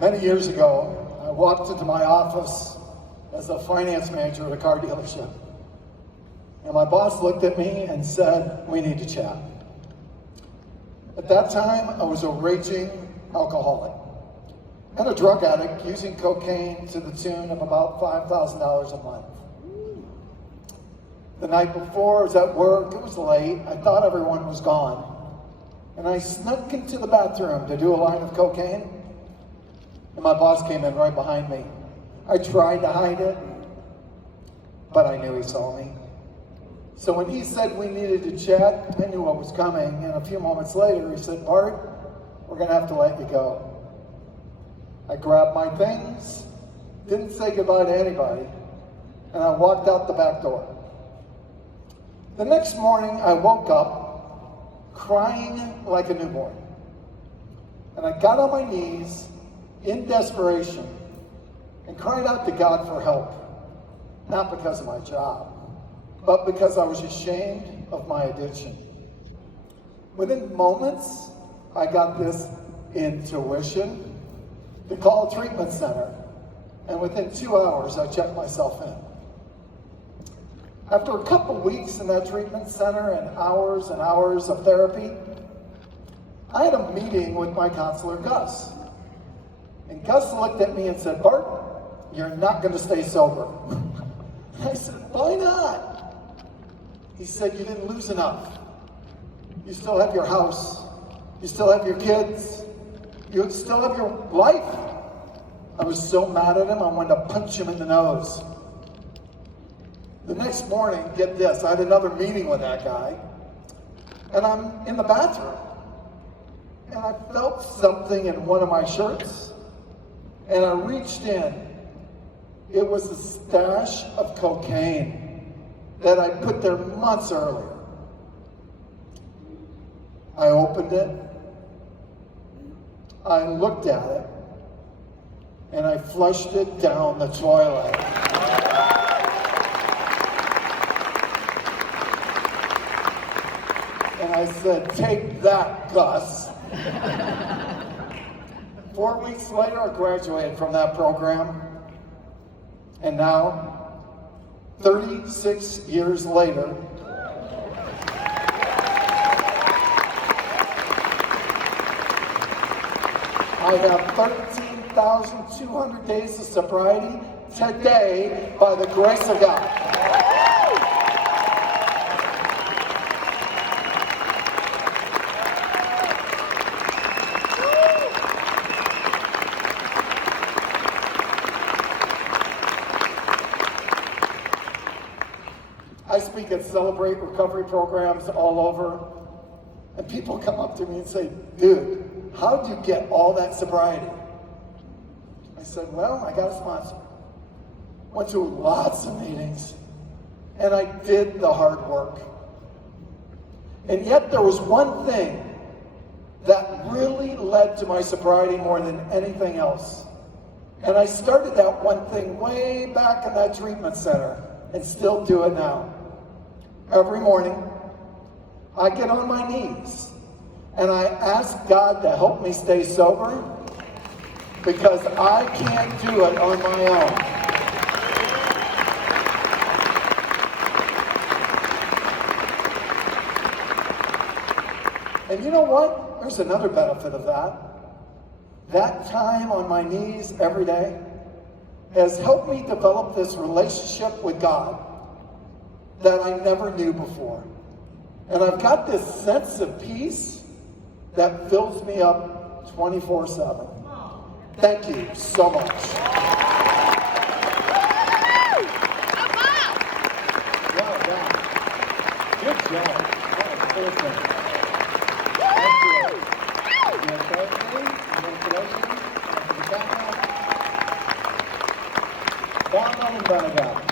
Many years ago, I walked into my office as a finance manager at a car dealership. And my boss looked at me and said, "We need to chat." At that time, I was a raging alcoholic and a drug addict using cocaine to the tune of about $5,000 a month. The night before, I was at work, it was late, I thought everyone was gone. And I snuck into the bathroom to do a line of cocaine, and my boss came in right behind me. I tried to hide it, but I knew he saw me. So when he said we needed to chat, I knew what was coming, and a few moments later he said, "Bart, we're gonna have to let you go." I grabbed my things, didn't say goodbye to anybody, and I walked out the back door. The next morning I woke up crying like a newborn. And I got on my knees in desperation and cried out to God for help, not because of my job, but because I was ashamed of my addiction. Within moments, I got this intuition to call a treatment center, and within 2 hours, I checked myself in. After a couple weeks in that treatment center and hours of therapy, I had a meeting with my counselor, Gus. And Gus looked at me and said, "Bart, you're not going to stay sober." I said, "Why not?" He said, "You didn't lose enough. You still have your house. You still have your kids. You still have your life." I was so mad at him, I wanted to punch him in the nose. The next morning, get this, I had another meeting with that guy, and I'm in the bathroom, and I felt something in one of my shirts, and I reached in. It was a stash of cocaine that I put there months earlier. I opened it, I looked at it, and I flushed it down the toilet. And I said, "Take that, Gus." 4 weeks later, I graduated from that program. And now, 36 years later, I have 13,200 days of sobriety today by the grace of God. I speak at Celebrate recovery programs all over, and people come up to me and say, "Dude, how did you get all that sobriety?" I said, "Well, I got a sponsor. Went to lots of meetings, and I did the hard work. And yet there was one thing that really led to my sobriety more than anything else. And I started that one thing way back in that treatment center, and still do it now. Every morning, I get on my knees and I ask God to help me stay sober, because I can't do it on my own." And you know what? There's another benefit of that. That time on my knees every day has helped me develop this relationship with God that I never knew before. And I've got this sense of peace that fills me up 24/7. Thank you so much. Well done. Good job. That was awesome. Thank you. You want to start with me? Congratulations. Welcome to the background. Bart,